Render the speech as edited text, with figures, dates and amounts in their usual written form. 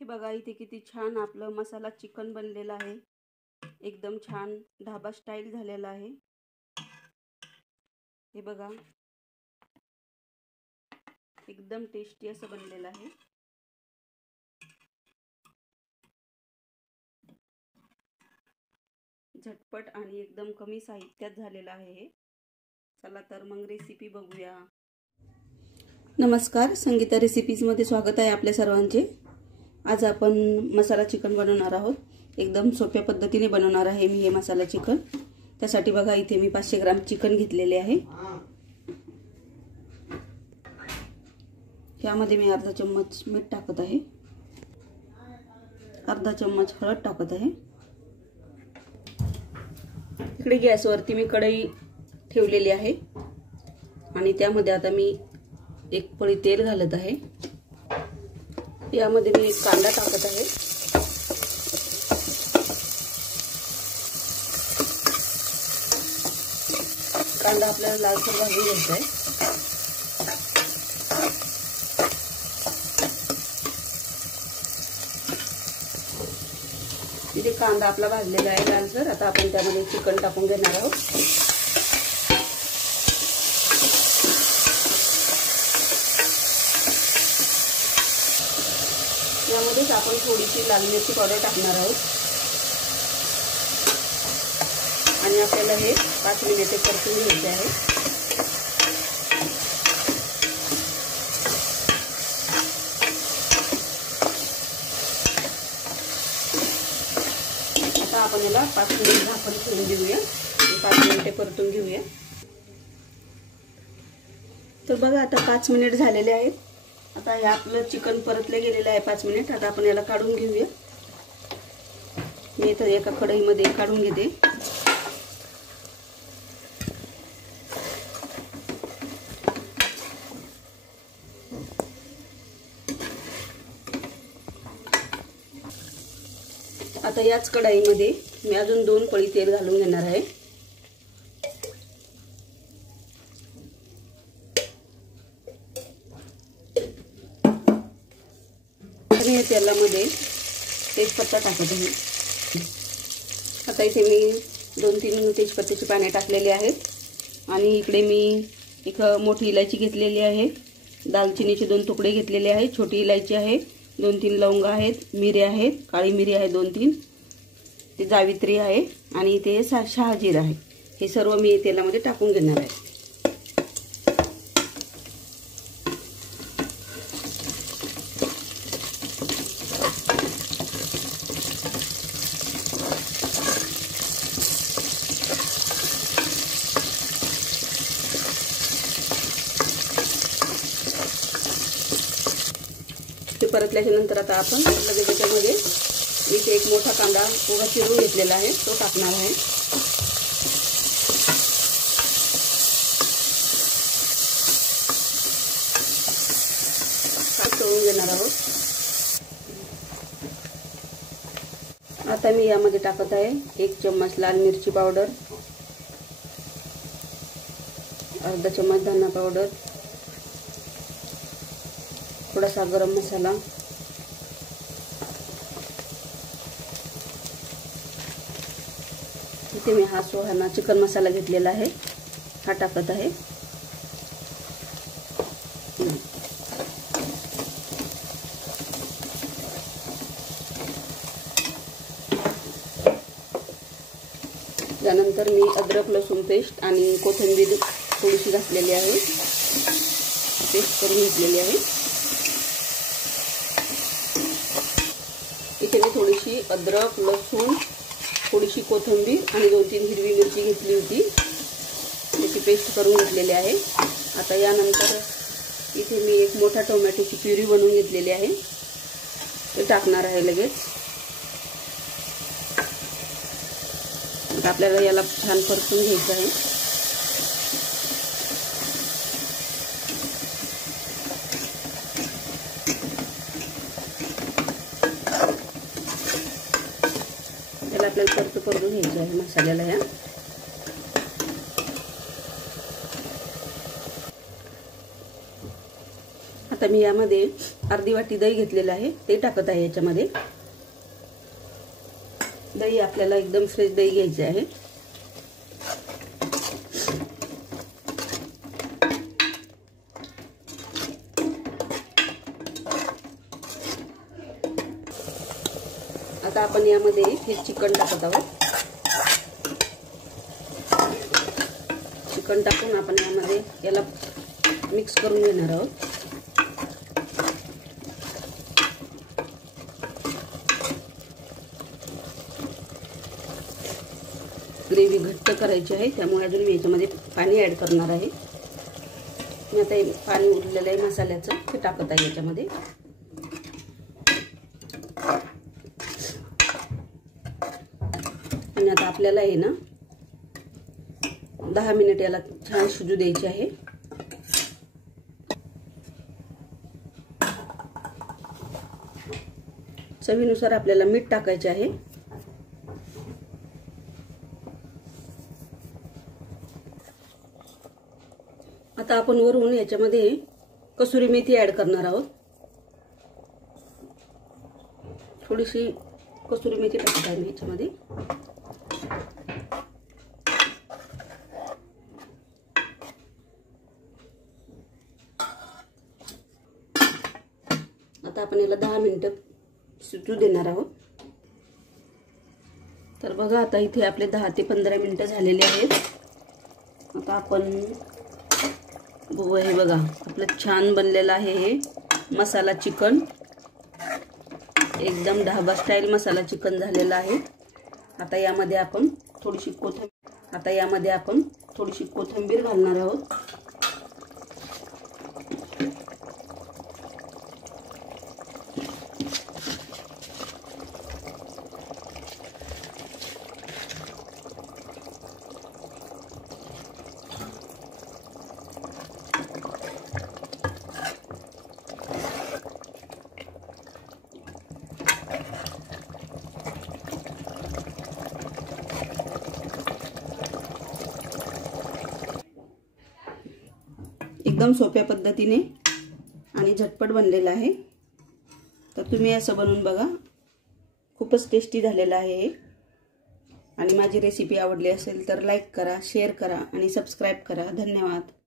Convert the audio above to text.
हे बघा इथे किती छान आपलं मसाला चिकन बनलेलं आहे। एकदम छान ढाबा स्टाईल झालेला आहे। हे बघा एकदम टेस्टी असं बनलेलं आहे। झटपट आणि एकदम कमी साहित्यात झालेलं आहे हे। चला तर मग रेसिपी बघूया। नमस्कार, संगीता रेसिपीज मध्ये स्वागत आहे आपल्या सर्वांचे। आज आपण मसाला चिकन बनवणार आहोत। एकदम सोप्या पद्धतीने बनवणार आहे मी हे मसाला चिकन। त्यासाठी बघा इथे मी 500 ग्राम चिकन घेतलेले आहे। यामध्ये मी अर्धा चम्मच मीठ टाकत आहे, अर्धा चम्मच हळद टाकत आहे। इकडे गॅसवरती मी कढई ठेवलेली आहे आणि त्यामध्ये आता मी एक पळी तेल घालत आहे। यामध्ये मी एक कांदा टाकत आहे। कांदा आपल्याला लालसर भाजून घ्यायचा आहे। इथे कांदा आपला भाजलेला आहे लालसर। आता आपण त्यामध्ये चिकन टाकून घेणार आहोत। यामध्येच आपण थोडीशी लाल मिरची पावडर टाकणार आहोत आणि आपल्याला हे 5 मिनिटे परतून घ्यायचे आहे। आता आपण याला 5 मिनिट झाकण ठेवून देऊया आणि 5 मिनिटे परतून घेऊया। तर बघा आता 5 मिनिट झालेले आहेत। आता हे आपलं चिकन परतले गेलेलं आहे 5 मिनिट। आता आपण याला काढून घेऊया। मी इथं एका कढईमध्ये काढून घेते। आता याच कढईमध्ये मी अजून 2 पळी तेल घालून घेणार आहे। आणि या तेलामध्ये तेजपत्ता टाकत आहे। आता इथे मी 2-3 तेजपत्त्याची पाने टाकलेली आहेत आणि इकडे मी एक मोठी इलायची घेतलेली आहे, दालचिनीचे 2 तुकडे घेतलेले आहेत, छोटी इलायची आहे, 2-3 लवंग आहेत, मिरी आहेत, काळी मिरी आहे 2-3, ते जावित्री आहे आणि इथे शहाजीरा आहे। हे सर्व मी तेलामध्ये टाकून घेणार आहे। ते परतल्याच्या नंतर आता आपण लगेच त्याच्यामध्ये इथे एक मोठा कांदा उभा चिरून घेतलेला आहे तो टाकणार आहे। तळून घेणार आहोत। आता मी यामध्ये टाकत आहे 1 चम्मच लाल मिरची पावडर, अर्धा चम्मच धना पावडर, थोडासा गरम मसाला, इथे मी हा सुहाना चिकन मसाला घेतलेला आहे हा टाकत आहे। यानंतर मी अद्रक लसूण पेस्ट आणि कोथिंबीर थोडीशी घातलेली आहे, पेस्ट करून घेतलेली आहे। इथे मी थोडीशी अद्रक लसूण, थोडीशी कोथिंबीर आणि 2-3 हिरवी मिरची घेतली होती, त्याची पेस्ट करून घेतलेली आहे। आता यानंतर इथे मी एक मोठा टोमॅटोची प्युरी बनवून घेतलेली आहे, ते टाकणार आहे लगेच। आता आपल्याला याला छान परतून घ्यायचं आहे। याला आपल्याला परतून घ्यायचं आहे मसाल्याला या। आता मी यामध्ये अर्धी वाटी दही घेतलेलं आहे ते टाकत आहे याच्यामध्ये. दही आपल्याला एकदम फ्रेश दही घ्यायचे आहे. आता आपण यामध्ये हे चिकन टाकत आहोत. चिकन टाकून आपण यामध्ये याला मिक्स करून घेणार आहोत. ग्रेव्ही घट्ट करायची आहे, त्यामुळे अजून मी याच्यामध्ये पाणी ऍड करणार आहे. मी आता पाणी उरलेलं आहे मसाल्याचं ते टाकत आहे याच्यामध्ये. आणि आता आपल्याला हे ना 10 मिनिट याला छान शिजू द्यायचे आहे. चवीनुसार आपल्याला मीठ टाकायचे आहे. आता आपण वरून याच्यामध्ये कसुरी मेथी ऍड करणार आहोत. थोडीशी कसुरी मेथी टाकत आहे मी याच्यामध्ये. आता आपण याला 10 मिनिटं शिजू देणार आहोत. तर बघा आता इथे आपले 10 ते 15 मिनिटं झालेले आहेत. आता आपण हे बघा आपलं छान बनलेलं आहे हे मसाला चिकन. एकदम ढाबा स्टाईल मसाला चिकन झालेला आहे. आता यामध्ये आपण थोडीशी कोथिंबीर घालणार आहोत. एकदम सोप्या पद्धतीने आणि झटपट बनलेला आहे. तर तुम्ही असं बनवून बघा. खूपच टेस्टी झालेला आहे. आणि माझी रेसिपी आवडली असेल तर लाईक करा, शेअर करा आणि सबस्क्राईब करा. धन्यवाद.